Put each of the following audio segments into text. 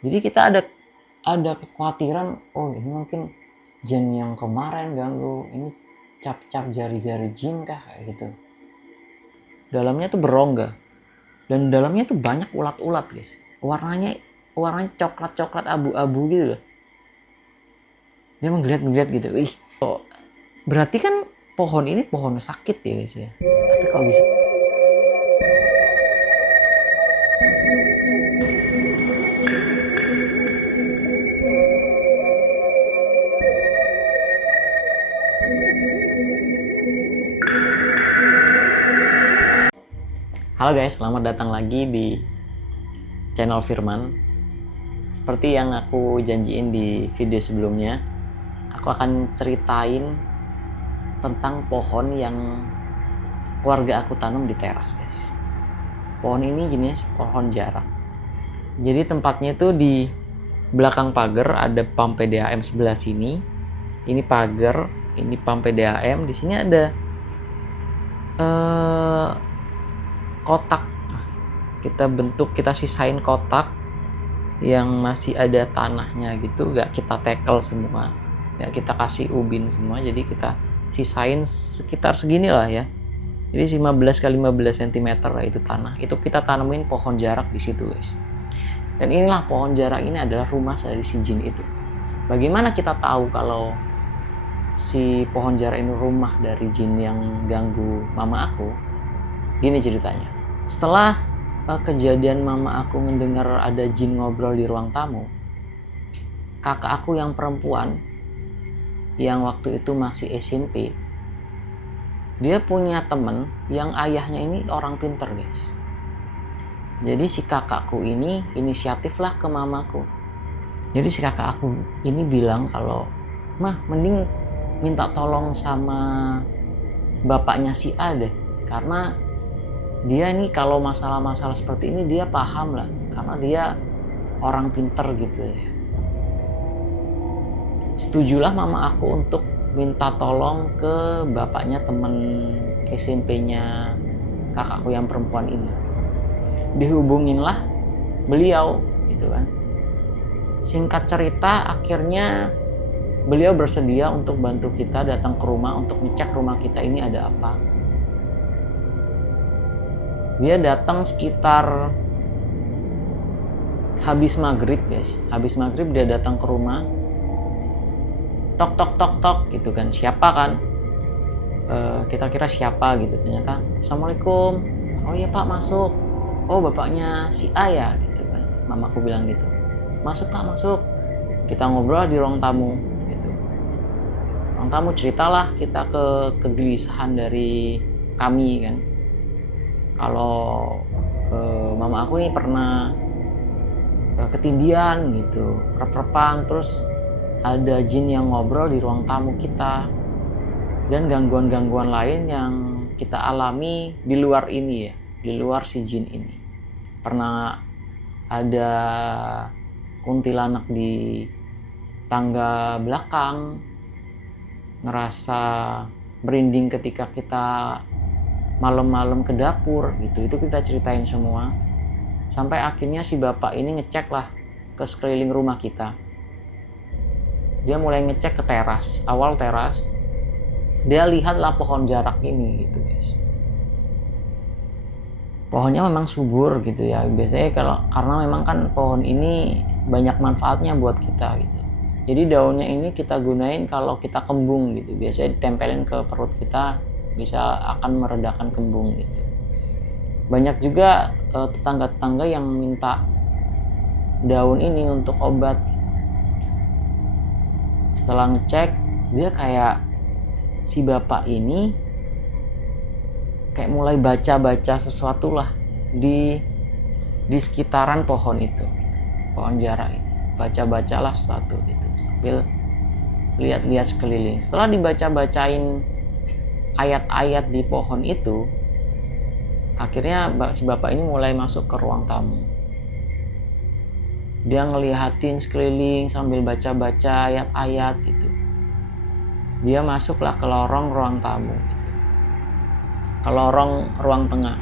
Jadi kita ada kekhawatiran, oh ini mungkin jin yang kemarin ganggu, ini cap-cap jari-jari jin kah, kayak gitu. Dalamnya tuh berongga, dan dalamnya tuh banyak ulat-ulat guys. Warnanya coklat-coklat abu-abu gitu loh. Dia menggeliat-geliat gitu. Ih, kok berarti kan pohon ini pohon sakit ya guys ya. Tapi kok bisa. Halo guys, selamat datang lagi di channel Firman. Seperti yang aku janjiin di video sebelumnya, aku akan ceritain tentang pohon yang keluarga aku tanam di teras guys. Pohon ini jenis pohon jarak. Jadi tempatnya itu di belakang pagar, ada pump PDAM sebelah sini. Ini pagar, ini pump PDAM. Di sini ada kotak. Kita sisain kotak yang masih ada tanahnya gitu, gak kita tackle semua, gak kita kasih ubin semua, jadi kita sisain sekitar segini lah ya. Jadi 15 x 15 cm lah itu tanah. Itu kita tanemin pohon jarak di situ guys. Dan inilah pohon jarak ini adalah rumah dari si jin itu. Bagaimana kita tahu kalau si pohon jarak ini rumah dari jin yang ganggu mama aku? Gini ceritanya. Setelah kejadian mama aku mendengar ada jin ngobrol di ruang tamu, kakak aku yang perempuan yang waktu itu masih SMP, dia punya temen yang ayahnya ini orang pinter guys. Jadi si kakakku ini inisiatif lah ke mamaku. Jadi si kakak aku ini bilang kalau, mah mending minta tolong sama bapaknya si A deh, karena dia nih kalau masalah-masalah seperti ini dia paham lah, karena dia orang pinter gitu ya. Setujulah mama aku untuk minta tolong ke bapaknya temen SMP-nya kakakku yang perempuan ini. Dihubunginlah beliau gitu kan. Singkat cerita, akhirnya beliau bersedia untuk bantu kita datang ke rumah untuk ngecek rumah kita ini ada apa. Dia datang sekitar habis maghrib guys. Habis maghrib dia datang ke rumah. Tok tok tok tok gitu kan. Siapa kan? Kita kira siapa gitu. Ternyata Assalamualaikum. Oh iya pak, masuk. Oh bapaknya si A ya gitu kan. Mamaku bilang gitu. Masuk pak, masuk. Kita ngobrol di ruang tamu gitu. Ruang tamu, ceritalah kita kegelisahan dari kami kan. Kalau mama aku nih pernah ketindian gitu, rep-repan, terus ada jin yang ngobrol di ruang tamu kita, dan gangguan-gangguan lain yang kita alami di luar ini ya, di luar si jin ini. Pernah ada kuntilanak di tangga belakang, ngerasa merinding ketika kita malam-malam ke dapur gitu. Itu kita ceritain semua. Sampai akhirnya si bapak ini ngecek lah ke sekeliling rumah kita. Dia mulai ngecek ke teras, awal teras. Dia lihatlah pohon jarak ini gitu guys. Pohonnya memang subur gitu ya. Biasanya karena memang kan pohon ini banyak manfaatnya buat kita gitu. Jadi daunnya ini kita gunain kalau kita kembung gitu. Biasanya ditempelin ke perut kita, bisa akan meredakan kembung gitu. Banyak juga tetangga-tetangga yang minta daun ini untuk obat gitu. Setelah ngecek, dia kayak si bapak ini kayak mulai baca-baca sesuatu lah di sekitaran pohon itu, pohon jarak ini. Baca-bacalah sesuatu gitu sambil lihat-lihat sekeliling. Setelah dibaca-bacain ayat-ayat di pohon itu, akhirnya si bapak ini mulai masuk ke ruang tamu. Dia ngelihatin sekeliling sambil baca-baca ayat-ayat gitu. Dia masuklah ke lorong ruang tamu gitu. Ke lorong ruang tengah.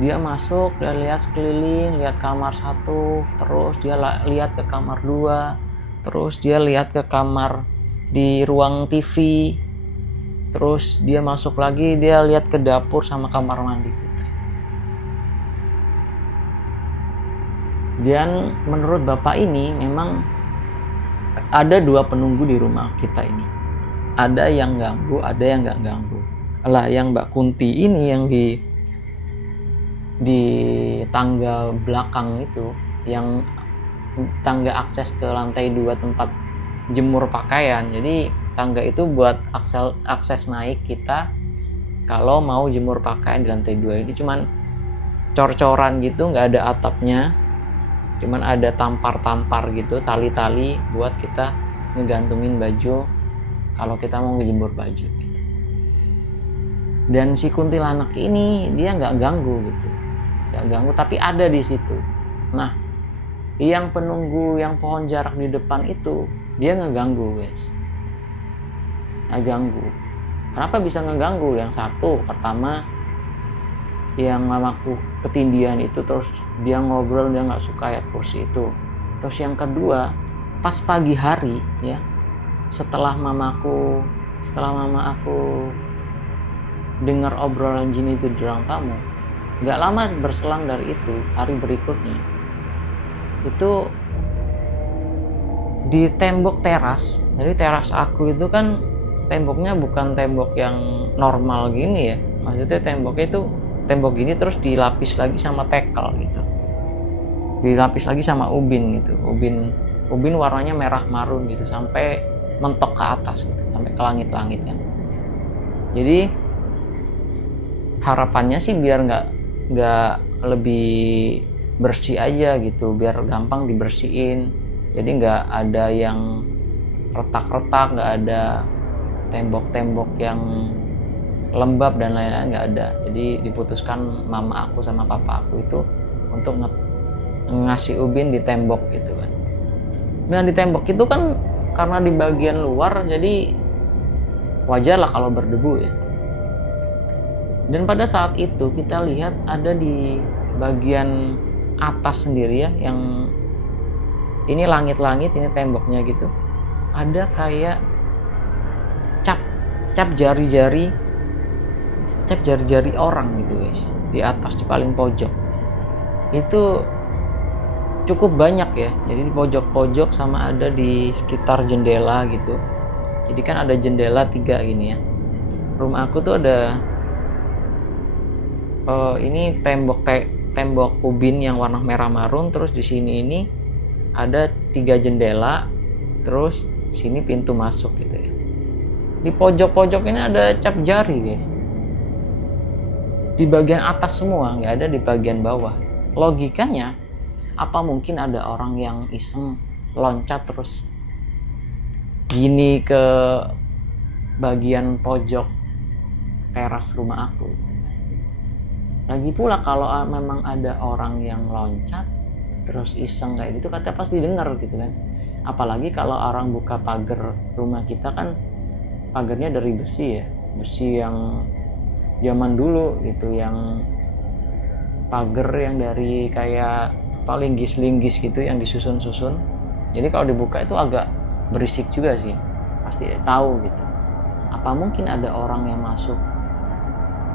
Dia masuk, dia lihat sekeliling, lihat kamar 1, terus dia lihat ke kamar 2, terus dia lihat ke kamar di ruang TV, terus dia masuk lagi, dia lihat ke dapur sama kamar mandi kita. Dan menurut bapak ini memang ada 2 penunggu di rumah kita ini. Ada yang ganggu, ada yang nggak ganggu. Lah yang Mbak Kunti ini yang di tangga belakang itu, yang tangga akses ke lantai 2 tempat jemur pakaian. Jadi tangga itu buat akses naik kita kalau mau jemur pakaian di lantai 2. Ini cuman cor-coran gitu, nggak ada atapnya, cuman ada tampar-tampar gitu, tali-tali buat kita ngegantungin baju kalau kita mau ngejemur baju gitu. Dan si kuntilanak ini dia nggak ganggu gitu, nggak ganggu, tapi ada di situ. Nah, yang penunggu yang pohon jarak di depan itu dia ngeganggu guys, ngeganggu. Kenapa bisa ngeganggu? Yang satu, pertama yang mamaku ketindihan itu, terus dia ngobrol, dia nggak suka ayat kursi itu. Terus yang kedua, pas pagi hari ya, setelah mama aku dengar obrolan jin itu di ruang tamu, nggak lama berselang dari itu, hari berikutnya itu di tembok teras. Jadi teras aku itu kan temboknya bukan tembok yang normal gini ya, maksudnya temboknya itu tembok gini terus dilapis lagi sama tekel gitu, dilapis lagi sama ubin gitu, ubin warnanya merah marun gitu sampai mentok ke atas gitu, sampai ke langit-langit kan. Jadi harapannya sih biar nggak lebih bersih aja gitu, biar gampang dibersihin. Jadi nggak ada yang retak-retak, nggak ada tembok-tembok yang lembab dan lain-lain, nggak ada. Jadi diputuskan mama aku sama papa aku itu untuk ngasih ubin di tembok gitu kan. Nah di tembok itu kan karena di bagian luar, jadi wajar lah kalau berdebu ya. Dan pada saat itu kita lihat ada di bagian atas sendiri ya, yang ini langit-langit, ini temboknya gitu, ada kayak cap jari-jari orang gitu guys, di atas, di paling pojok itu cukup banyak ya. Jadi di pojok-pojok sama ada di sekitar jendela gitu. Jadi kan ada jendela 3 gini ya. Rumah aku tuh ada ini tembok ubin yang warna merah marun, terus di sini ini ada 3 jendela, terus sini pintu masuk gitu ya. Di pojok-pojok ini ada cap jari guys, di bagian atas semua, nggak ada di bagian bawah. Logikanya apa mungkin ada orang yang iseng loncat terus gini ke bagian pojok teras rumah aku gitu. Lagi pula kalau memang ada orang yang loncat terus iseng kayak gitu, katanya pasti dengar gitu kan. Apalagi kalau orang buka pagar rumah kita kan, pagarnya dari besi ya, besi yang zaman dulu gitu, yang pagar yang dari kayak linggis gitu yang disusun-susun. Jadi kalau dibuka itu agak berisik juga sih, pasti tahu gitu. Apa mungkin ada orang yang masuk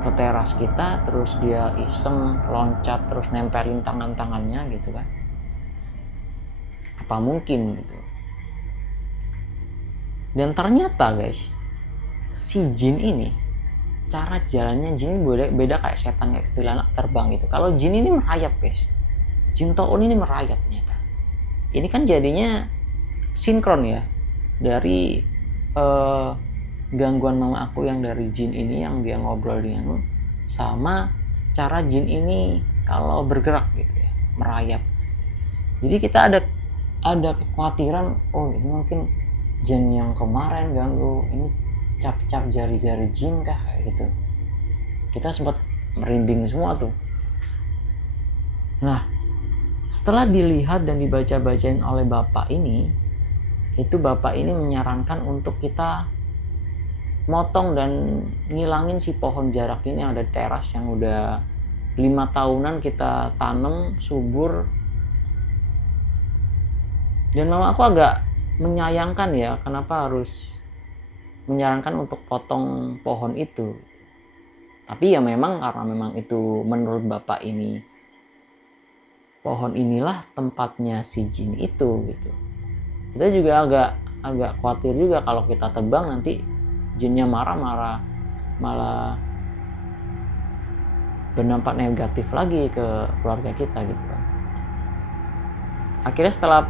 ke teras kita terus dia iseng loncat terus nempelin tangannya gitu kan? Apa mungkin gitu? Dan ternyata guys, si jin ini, cara jalannya jin ini beda kayak setan, kayak kuntilanak terbang gitu. Kalau jin ini merayap guys, jin taun ini merayap ternyata. Ini kan jadinya sinkron ya, dari gangguan mama aku yang dari jin ini yang dia ngobrol dengan sama cara jin ini kalau bergerak gitu ya, merayap. Jadi kita ada kekhawatiran, oh ini mungkin jin yang kemarin ganggu, ini cap-cap jari-jari jin kah kayak gitu. Kita sempat merinding semua tuh. Nah, setelah dilihat dan dibaca-bacain oleh bapak ini, itu bapak ini menyarankan untuk kita motong dan ngilangin si pohon jarak ini yang ada di teras yang udah 5 tahunan kita tanam subur. Dan mama aku agak menyayangkan ya, kenapa harus menyarankan untuk potong pohon itu. Tapi ya memang karena memang itu menurut bapak ini, pohon inilah tempatnya si jin itu gitu. Kita juga agak khawatir juga kalau kita tebang nanti jinnya marah malah berdampak negatif lagi ke keluarga kita gitu kan. Akhirnya setelah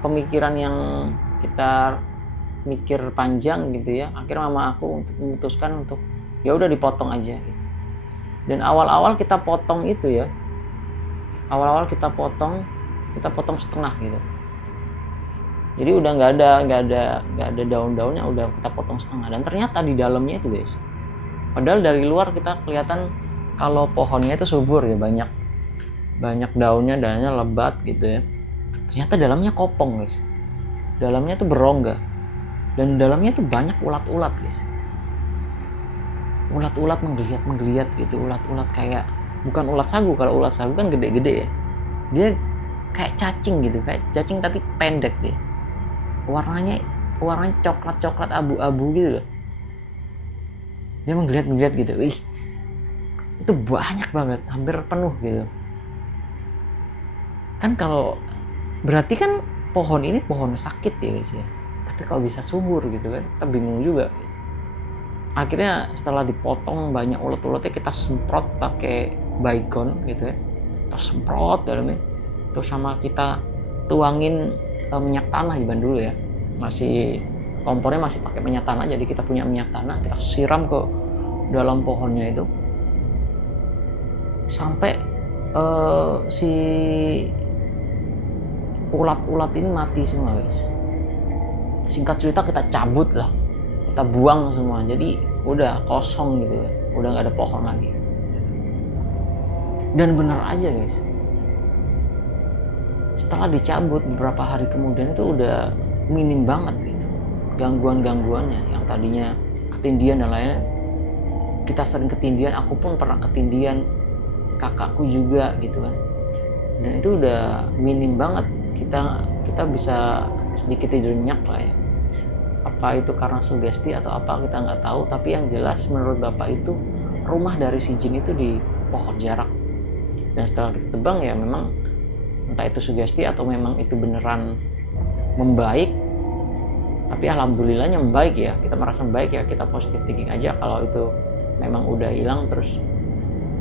pemikiran yang kita mikir panjang gitu ya, akhirnya mama aku memutuskan untuk ya udah dipotong aja gitu. Dan awal-awal kita potong itu ya, kita potong setengah gitu. Jadi udah nggak ada daun-daunnya, udah kita potong setengah. Dan ternyata di dalamnya itu guys, padahal dari luar kita kelihatan kalau pohonnya itu subur ya, banyak daunnya lebat gitu ya. Ternyata dalamnya kopong guys, dalamnya tuh berongga, dan dalamnya tuh banyak ulat-ulat guys. Ulat-ulat menggeliat gitu, ulat-ulat kayak bukan ulat sagu. Kalau ulat sagu kan gede-gede ya, dia kayak cacing gitu, kayak cacing tapi pendek deh. Warnanya coklat abu-abu gitu loh. Dia menggeliat gitu. Itu banyak banget, hampir penuh gitu. Kan kalau berarti kan pohon ini pohon sakit ya guys ya. Tapi kalau bisa subur gitu kan, kita bingung juga gitu. Akhirnya setelah dipotong banyak ulat-ulatnya, kita semprot pakai baygon gitu ya. Kita semprot dalamnya. Terus sama kita tuangin minyak tanah zaman dulu ya. Masih kompornya masih pakai minyak tanah, jadi kita punya minyak tanah, kita siram ke dalam pohonnya itu. Sampai si ulat-ulat ini mati semua guys. Singkat cerita kita cabut lah, kita buang semua, jadi udah kosong gitu ya, udah nggak ada pohon lagi gitu. Dan bener aja guys, setelah dicabut beberapa hari kemudian itu udah minim banget gitu gangguannya. Yang tadinya ketindian dan lainnya, kita sering ketindian, aku pun pernah ketindian, kakakku juga gitu kan. Dan itu udah minim banget, kita bisa sedikit tidur nyenyak lah ya. Apa itu karena sugesti atau apa kita nggak tahu, tapi yang jelas menurut bapak itu rumah dari si jin itu di pohon jarak. Dan setelah kita tebang ya memang entah itu sugesti atau memang itu beneran membaik, tapi alhamdulillahnya membaik ya, kita merasa membaik ya, kita positive thinking aja kalau itu memang udah hilang terus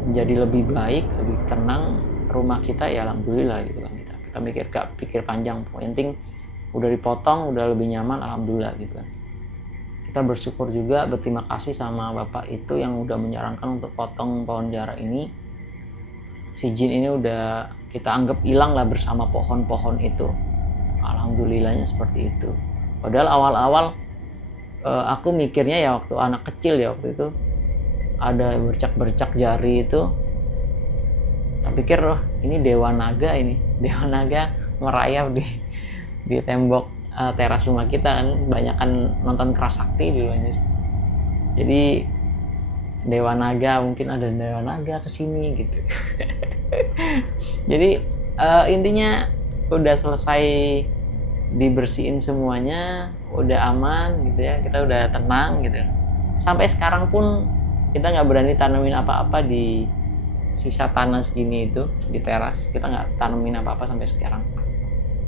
menjadi lebih baik, lebih tenang rumah kita ya alhamdulillah gitu kan. Kita pikir panjang, yang penting udah dipotong, udah lebih nyaman, alhamdulillah gitu kan. Kita bersyukur juga, berterima kasih sama bapak itu yang udah menyarankan untuk potong pohon jarak ini. Si jin ini udah kita anggap hilang lah bersama pohon-pohon itu. Alhamdulillahnya seperti itu. Padahal awal-awal aku mikirnya ya waktu anak kecil ya, waktu itu ada bercak-bercak jari itu, tak pikir ini dewa naga merayap di tembok teras rumah kita kan, banyakan nonton Keras Sakti dulu anjir. Jadi dewa naga, mungkin ada dewa naga kesini gitu. Jadi intinya udah selesai dibersihin semuanya, udah aman gitu ya, kita udah tenang gitu. Sampai sekarang pun kita nggak berani tanamin apa-apa di sisa tanah segini itu di teras, kita nggak tanamin apa-apa sampai sekarang.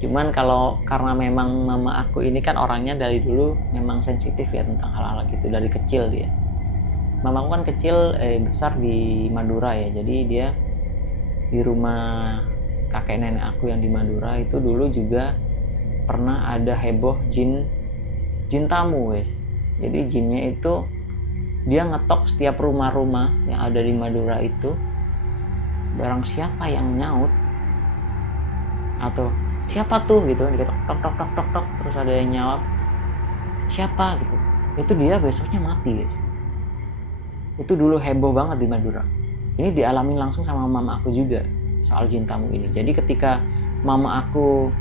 Cuman kalau karena memang mama aku ini kan orangnya dari dulu memang sensitif ya tentang hal-hal gitu dari kecil dia. Mama aku kan kecil besar di Madura ya, jadi dia di rumah kakek nenek aku yang di Madura itu dulu juga pernah ada heboh jin tamu guys. Jadi jinnya itu dia ngetok setiap rumah-rumah yang ada di Madura itu, barang siapa yang nyaut atau siapa tuh gitu, diketok tok terus ada yang jawab siapa gitu, itu dia besoknya mati guys. Itu dulu heboh banget di Madura. Ini dialami langsung sama mama aku juga soal jin tamu ini. Jadi ketika mama aku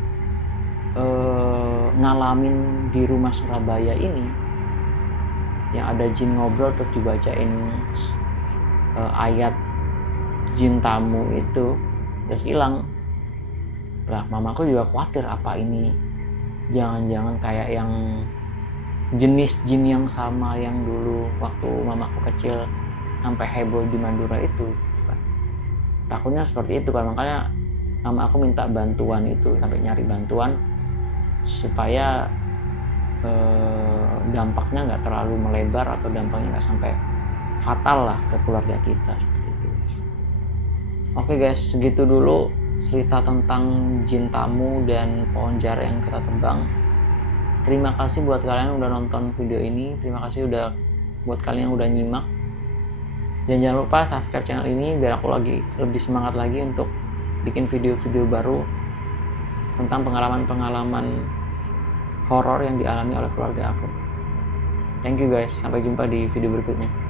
ngalamin di rumah Surabaya ini yang ada jin ngobrol terus dibacain ayat jin tamu itu terus hilang. Lah mamaku juga khawatir, apa ini jangan-jangan kayak yang jenis jin yang sama yang dulu waktu mamaku kecil sampai heboh di Madura itu kan. Takutnya seperti itu kan, makanya mama aku minta bantuan itu, sampai nyari bantuan supaya dampaknya nggak terlalu melebar atau dampaknya nggak sampai fatal lah ke keluarga kita, seperti itu guys. Oke guys, segitu dulu cerita tentang jin tamu dan pohon jara yang kita tebang. Terima kasih buat kalian yang udah nonton video ini, terima kasih udah buat kalian yang udah nyimak, dan jangan lupa subscribe channel ini biar aku lebih semangat lagi untuk bikin video-video baru tentang pengalaman-pengalaman horor yang dialami oleh keluarga aku. Thank you guys, sampai jumpa di video berikutnya.